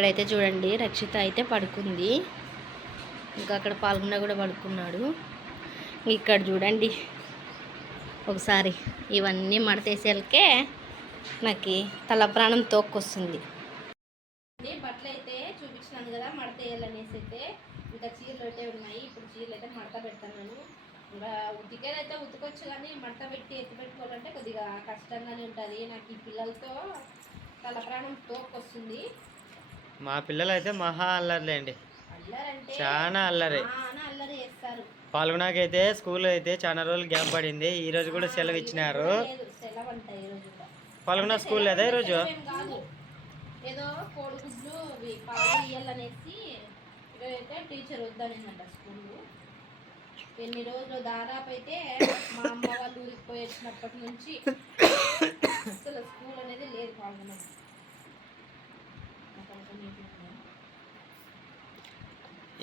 ఇక్కడైతే చూడండి రక్షిత అయితే పడుకుంది. ఇంకా అక్కడ పాల్గొన్న కూడా పడుకున్నాడు. ఇక్కడ చూడండి ఒకసారి ఇవన్నీ మడతేసేలకే నాకు తల ప్రాణం తోక్కొస్తుంది. బట్టలు అయితే చూపించినాను కదా మడత వేయాలనేసి అయితే ఇంకా చీరలు అయితే ఉన్నాయి. ఇప్పుడు చీరలు అయితే మడత పెడతాను ఇంకా ఉతికేదైతే ఉతకొచ్చు కానీ మడత పెట్టి ఎత్తి పెట్టుకోవాలంటే కొద్దిగా కష్టంగానే ఉంటుంది. నాకు ఈ పిల్లలతో తల ప్రాణం తోక్కొస్తుంది. మా పిల్లలు అయితే మహా అల్లర్లేండి అల్లరంటే చాలా అల్లరి. పాల్గొనాకైతే స్కూల్ అయితే చాలా రోజులు గ్యాప్ పడింది. ఈ రోజు కూడా సెలవు ఇచ్చినారు. పాల్గొన స్కూల్ లేదా ఈరోజు ఏదో కోడిగుడ్లు టీచర్ వద్దనిందంట ఎన్ని రోజులు? దాదాపు అయితే మా అమ్మ వాళ్ళు ఊరికి పోయి వచ్చినప్పటి నుంచి అసలు స్కూల్ అనేది లేదు పాల్గొన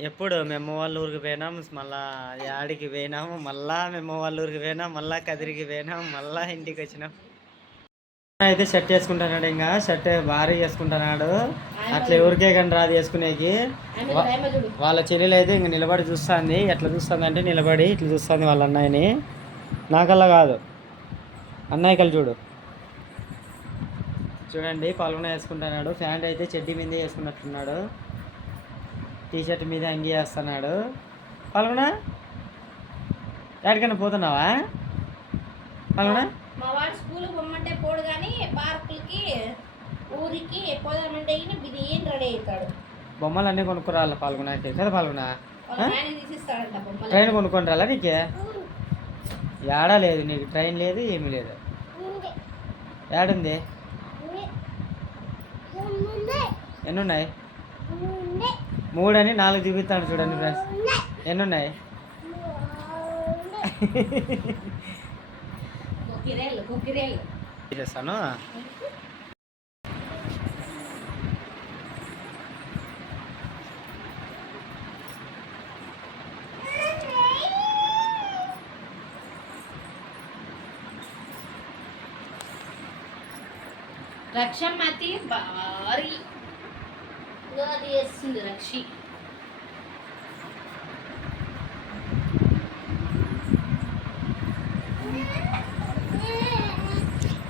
ఎప్పుడు మేము వాళ్ళ ఊరికి పోయినాం మళ్ళా యాడికి పోయినాము మళ్ళా మేము వాళ్ళ ఊరికి పోయినాం మళ్ళా కదిరికి పోయినాం మళ్ళా ఇంటికి వచ్చినాం. అయితే షర్ట్ వేసుకుంటున్నాడు ఇంకా షర్ట్ భారీ వేసుకుంటున్నాడు అట్లా ఎవరికే కానీ రాదు వేసుకునేకి. వాళ్ళ చెల్లెలు అయితే ఇంక నిలబడి చూస్తుంది. ఎట్లా చూస్తుంది అంటే నిలబడి ఇట్లా చూస్తుంది వాళ్ళ అన్నయ్యని. నాకల్లా కాదు. అన్నయ్య కళ్ళు చూడు. చూడండి పాల్గొన వేసుకుంటున్నాడు ప్యాంట్ అయితే చెడ్డీ మీద వేసుకున్నట్టున్నాడు. టీ షర్ట్ మీద అంగి వేస్తున్నాడు. పాల్గొన? ఎక్కడికైనా పోతున్నావా? పాల్గొన? మా వాడు స్కూల్కి పొమ్మంటే పోడు కానీ పార్కులకి ఊరికి పోదామంటే ఈయన బిర్యానీ రెడీ అవుతాడు బొమ్మలు అన్నీ కొనుక్కురాలి పాల్గొన అయితే? కదా పాల్గొన? ట్రైన్ కొనుక్కొని రాలా నీకే? ఏడా లేదు నీకు ట్రైన్ లేదు ఏమీ లేదు. ఏడుంది? ఎన్ని మూడు అని నాలుగు చూపిస్తాను చూడండి ఫ్రెండ్స్ ఎన్ని ఉన్నాయి చేస్తాను? రక్షమతి భారీ. అది వేస్తుంది రక్షి.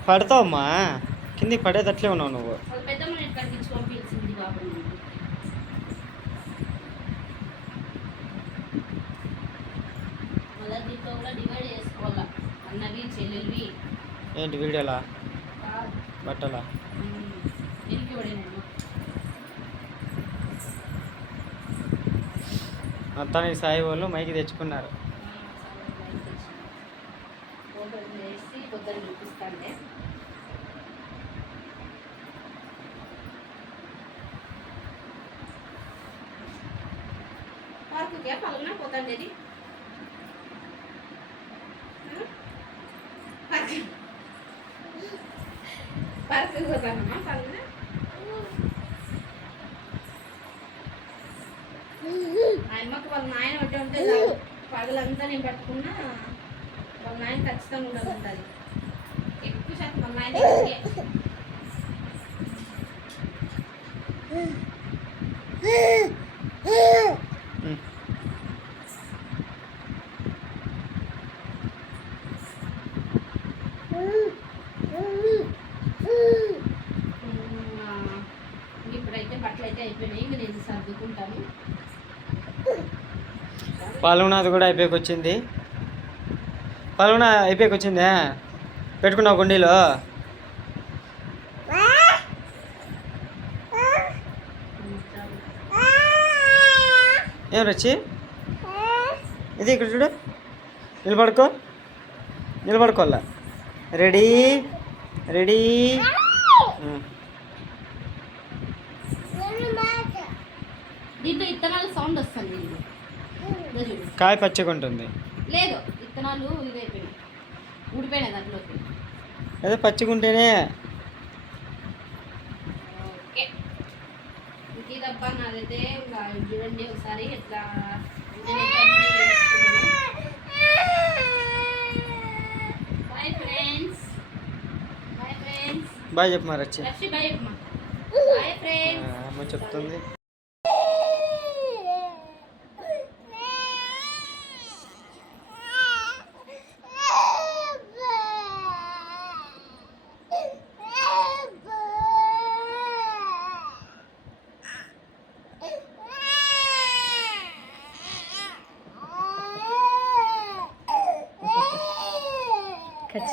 పడతావమ్మా? కిందికి పడేటట్లే ఉన్నావు నువ్వు. వాళ్ళ పెద్దమ్మ నేను కనిపించి పంపించింది కాబట్టి మళ్ళీ దీంట్లో కూడా డివైడ్ చేసుకోవాలా అన్నవి చెల్లెలివి ఏంటి వీడియోలా కాదు బట్టలా ఇరికి పడినాను మొత్తానికి సాయి వాళ్ళు మైకి తెచ్చుకున్నారు. ఫోటో వేసి పొద్దున్న చూపిస్తాండే పార్కుకే పలుగున పోతాండేది పార్కు పార్కు పోతానమ్మా పలుగున ఆ అమ్మకు వాళ్ళ నాయన ఒకటి ఉంటే చాలు. పగలంతా నేను పట్టుకున్నా వాళ్ళ నాయన ఖచ్చితంగా ఉండదు ఉంటుంది ఎక్కువ శాతం వాళ్ళ నాయన ఇప్పుడైతే బట్టలు అయితే అయిపోయినాయి ఇంక నేను సర్దుకుంటాను. పలువునాది కూడా అయిపోయికొచ్చింది వచ్చింది. అయిపోయికొచ్చిందే పెట్టుకున్నావు గుండీలో ఉమ్, ఏం రచ్చి? ఇది ఇక్కడ చూడు. నిలబడుకో. నిలబడుకోవాలా? రెడీ? రెడీ? దీంట్లో ఇత్తనాలు సౌండ్ వస్తుంది. కాయ పచ్చిగా ఉంటుంది. లేదు ఇదైపోయినాయి. ఊడిపోయినాయి దాంట్లోకి. అదే పచ్చిగా ఉంటేనే ఓకే. నాదైతే చూడండి ఒకసారి ఎట్లా. Boy friends boy friends boy friends చెప్తుంది.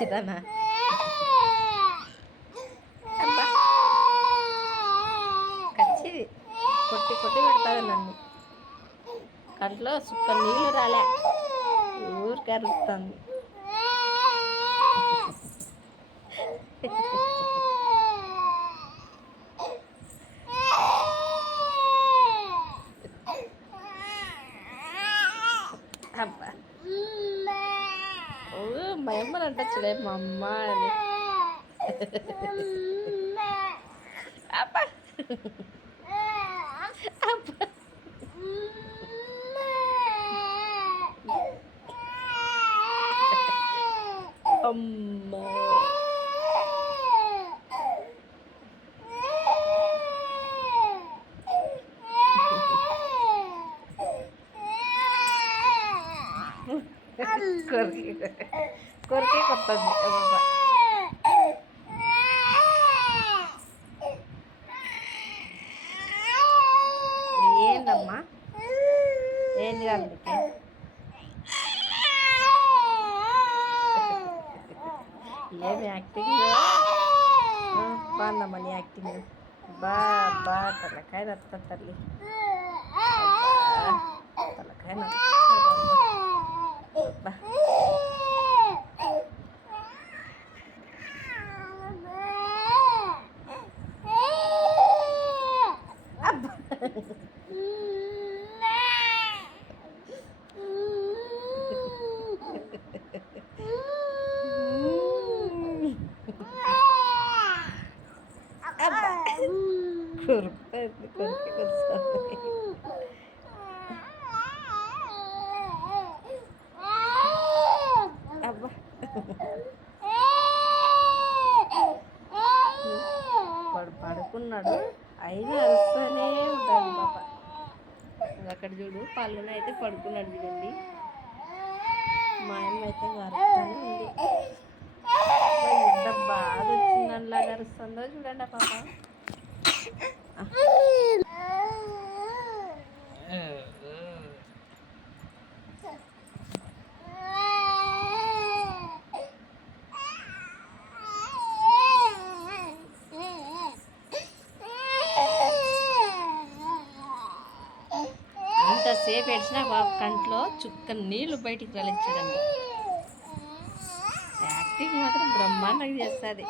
ఖచ్చితంగా కొట్టి కొట్టి పెడతాది నన్ను. కంట్లో సుక్క నీళ్ళు రాలే. ఊరికే అరుస్తుంది. అంటచ్చులే మా అమ్మ అని కొరికి కొత్తది అబ్బా ఏందమ్మా ఏంది అందుకే ఏమి యాక్టింగ్ బాగుందమ్మా నీ యాక్టింగ్ బా బా తలకాయ నత్త తల్లి అబ్బా, తలకాయ నత్త బా అబ్బా అబ్బా కొరుకుతుంది కొరికి కొరుకుతుంది అబ్బా వాడు పడుకున్నాడు అయినా అరుస్తూనే ఉంటుంది పాప. అక్కడ చూడు పళ్ళున అయితే పడుకున్నాడు చూడండి. మా అమ్మ అయితే అరుస్తూనే ఉంది. ఎంత బాధ వచ్చిందనిలాగా అరుస్తుందో చూడండి ఆ పాప. అంతసేపు ఏడ్చినా బాబు కంట్లో చుక్క నీళ్ళు బయటికి రలించడండి యాక్టింగ్ మాత్రం బ్రహ్మాండంగా చేస్తుంది.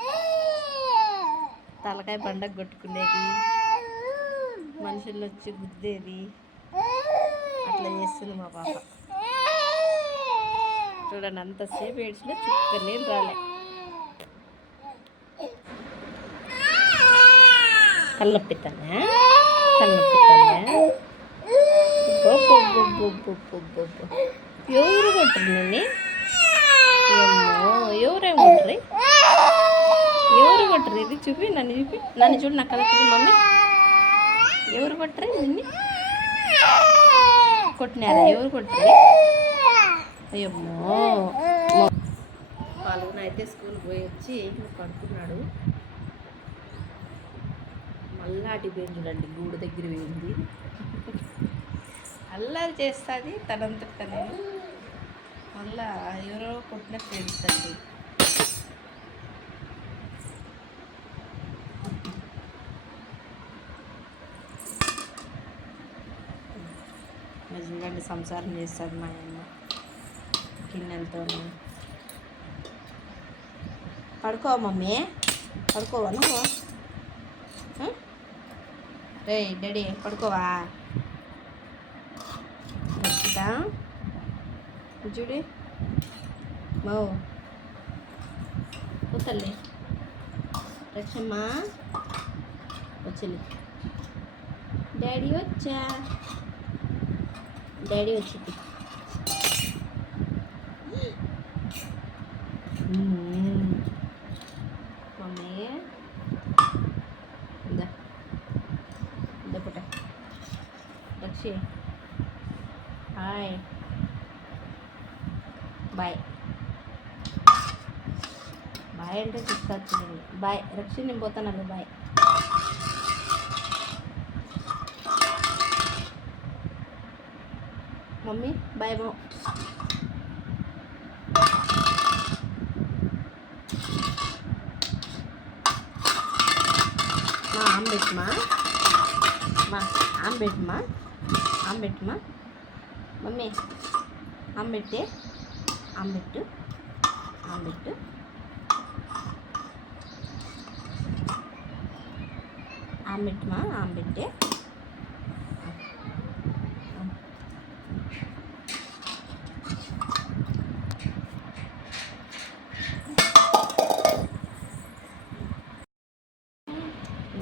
తలకాయ పండగ కొట్టుకునేది మనుషుల్లో వచ్చి గుద్దేది. అట్లా చేస్తుంది మా పాప. చూడండి అంతసేపు ఏడ్చినా చుక్క నీళ్ళు రాలే. కళ్ళొప్పితానా కళ్ళొప్పితానా ఎవరు కొట్టరు నిన్ను ఏమో ఎవరేం కొట్టరు ఎవరు కొట్టరు ఇది చూపి నన్ను చూపి నన్ను చూడు నా కళ మమ్మీ ఎవరు కొట్టరు నిన్ను కొట్టినారా ఎవరు కొట్టరు అయ్యమ్మో పాల్గొన అయితే స్కూల్ పోయి వచ్చి ఇంట్లో పడుకున్నాడు మళ్ళా అటు పోయింది చూడండి గూడు దగ్గర పోయింది అల్లరి చేస్తుంది తనంతట నేను మళ్ళా ఎవరో కొట్టినట్టు ఏడుస్తుంది నిజంగా సంసారం చేస్తుంది మా అమ్మ గిన్నెలతో పడుకో మమ్మీ? పడుకోవా నువ్వు? రే డాడీ పడుకోవా? వచ్చిదా చూడి మో కూతల్లి రక్షమ్మా వచ్చి డాడీ వచ్చా డాడీ వచ్చింది మమ్మీ ఇందా లేపుట లక్షి హాయ్ బాయ్ బాయ్ అంటే తీసుకొచ్చింది. బాయ్ రక్షి నేను పోతానండి బాయ్ మమ్మీ బాయ్ మో. మా ఆమ్లెట్ మా. మా ఆమ్లెట్ పెట్టుమా ఆమ్లెట్ పెట్టుమా మమ్మీ ఆమ్లెట్ అమ్మిట్టు అమ్మిట్టు ఆమ్లెట్ అమ్మిట్టే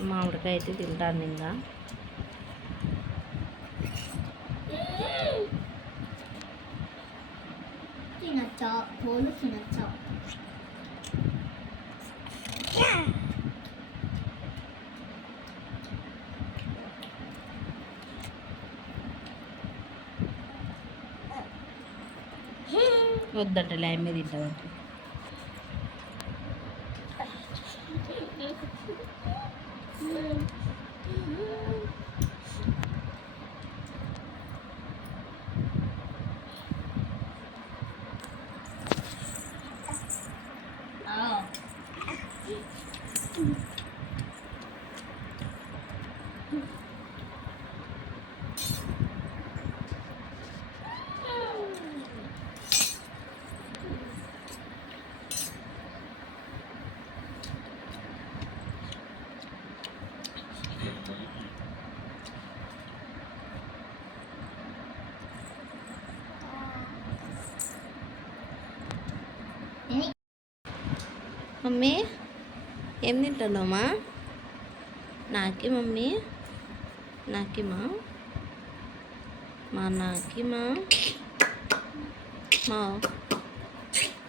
మామిడికాయ అయితే తింటాను ఇంకా తినచ్చా తోలు తినచ్చా వద్దంట లైన్ మీద తింటామంట మమ్మీ ఏం తింటున్నామా నాకి మమ్మీ నాకి మా. నాకిమా మా.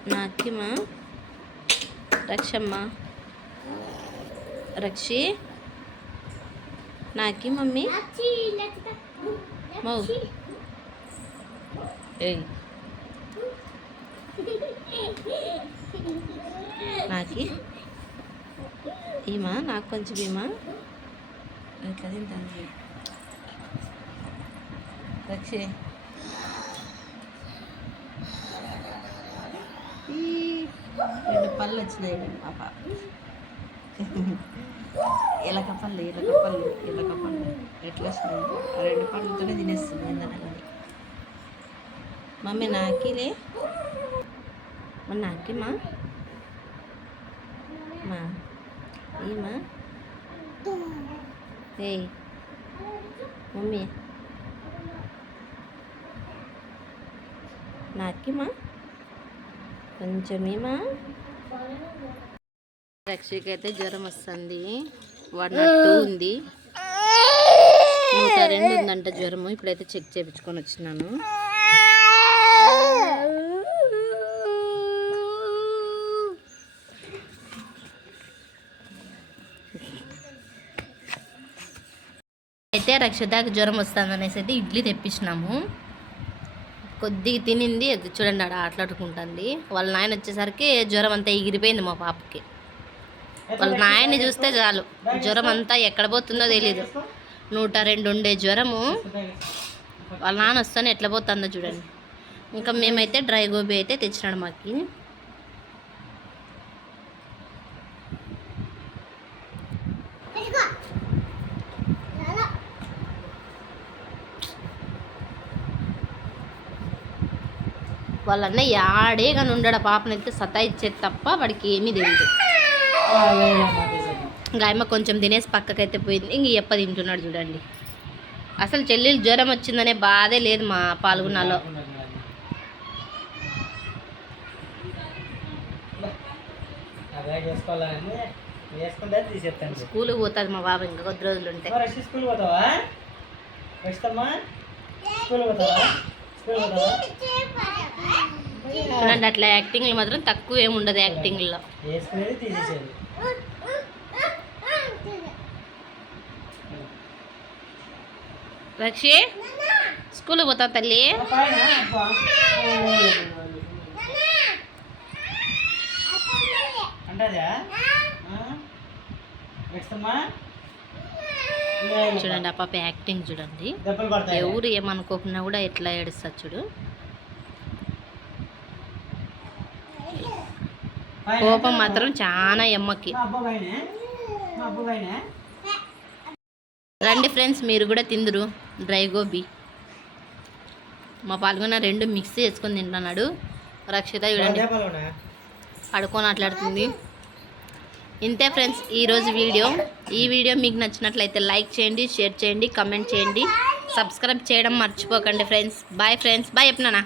నాకిమా రక్షమ్మ. రక్షి. నాకి మమ్మీ. మౌ. ఏయ్. నాకి. ఈమా నాకు కొంచెం ఈమా ఇట్లా తింటాను. రక్షి. రెండు పళ్ళు వచ్చినాయి పాప. ఎలక పళ్ళు ఎలక పళ్ళు ఎలక పళ్ళు. ఎట్లా వచ్చినాయి ఆ రెండు పళ్ళతోనే తినేస్తుంది ఏందన్నా మమ్మీ నాకిలే. మరి నాకేమా మా మా ఏమా ఏయ్ మమ్మీ నాకిమా కొంచెమేమా రక్షకి అయితే జ్వరం వస్తుంది. వన్ నాట్ టూ ఉంది. నూట రెండు ఉందంట జ్వరము. ఇప్పుడైతే చెక్ చేయించుకొని వచ్చినాను. అయితే రక్షదాకి జ్వరం వస్తుంది అనేసి అయితే ఇడ్లీ తెప్పించినాము. కొద్దిగా తినింది అది చూడండి ఆడ ఆటలాడుకుంటుంది. వాళ్ళ నాయన వచ్చేసరికి జ్వరం అంతా ఎగిరిపోయింది మా పాపకి. వాళ్ళ నాయన్ని చూస్తే చాలు. జ్వరం అంతా ఎక్కడ పోతుందో తెలియదు నూట రెండు ఉండే జ్వరము. వాళ్ళ నాన్న వస్తానే ఎట్లా పోతుందో చూడండి. ఇంకా మేమైతే డ్రై గోబీ అయితే తెచ్చినాడు మాకి. వాళ్ళ అన్నయ్య ఆడే కానీ ఉండడు ఆ పాపనైతే సతాయిచ్చేది తప్ప వాడికి ఏమీ తెలియదు ఇంకా ఆయమ్మ కొంచెం తినేసి పక్కకైతే పోయింది. ఇంక ఎప్ప తింటున్నాడు చూడండి. అసలు చెల్లెలు జ్వరం వచ్చిందనే బాధే లేదు మా పాల్గొనాలో. స్కూల్కి పోతుంది మా బాబు ఇంకా కొద్ది రోజులు ఉంటే. రష్ స్కూల్ పోతావా? రషితమ్మా స్కూల్ పోతావా స్కూల్ పోతావా? చూడండి అట్లా యాక్టింగ్లు మాత్రం తక్కువ ఏమి ఉండదు యాక్టింగ్లో రక్షి స్కూల్కి పోతావు తల్లి? ఎక్స్టమ్మా చూడండి ఆ పాప యాక్టింగ్ చూడండి. ఎవరు ఏమనుకోకుండా కూడా ఎట్లా ఏడుస్తారు చూడు? కోపం మాత్రం చాలా ఎమ్మకి రండి ఫ్రెండ్స్ మీరు కూడా తిందురు. డ్రై గోబీ. మా పాల్గొన్న రెండు మిక్స్ చేసుకొని తింటున్నాడు రక్షిత చూడండి. పడుకొని మాట్లాడుతుంది ఇంతే ఫ్రెండ్స్ ఈరోజు వీడియో. ఈ వీడియో మీకు నచ్చినట్లయితే లైక్ చేయండి షేర్ చేయండి కమెంట్ చేయండి. సబ్స్క్రైబ్ చేయడం మర్చిపోకండి ఫ్రెండ్స్. Bye friends. బాయ్ చెప్పినానా